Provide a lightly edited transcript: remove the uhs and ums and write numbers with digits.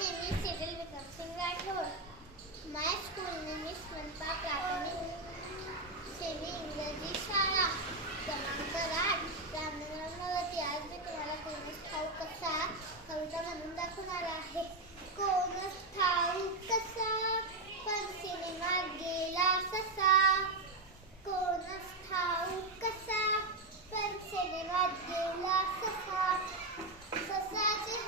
name is Cyril Vikram Singh Rathod. My school name is Manpa Prathamik Semi इंग्रजी शाळा क्रमांक 8 रामनवती. आज मी तुम्हाला कोणस ठाऊक कसा कविता म्हणून दाखवणार आहे. कोणस ठाऊक कसा पण सिनेमात गेला ससा. कोणस ठाऊक कसा पण सिनेमात गेला ससा. ससाचे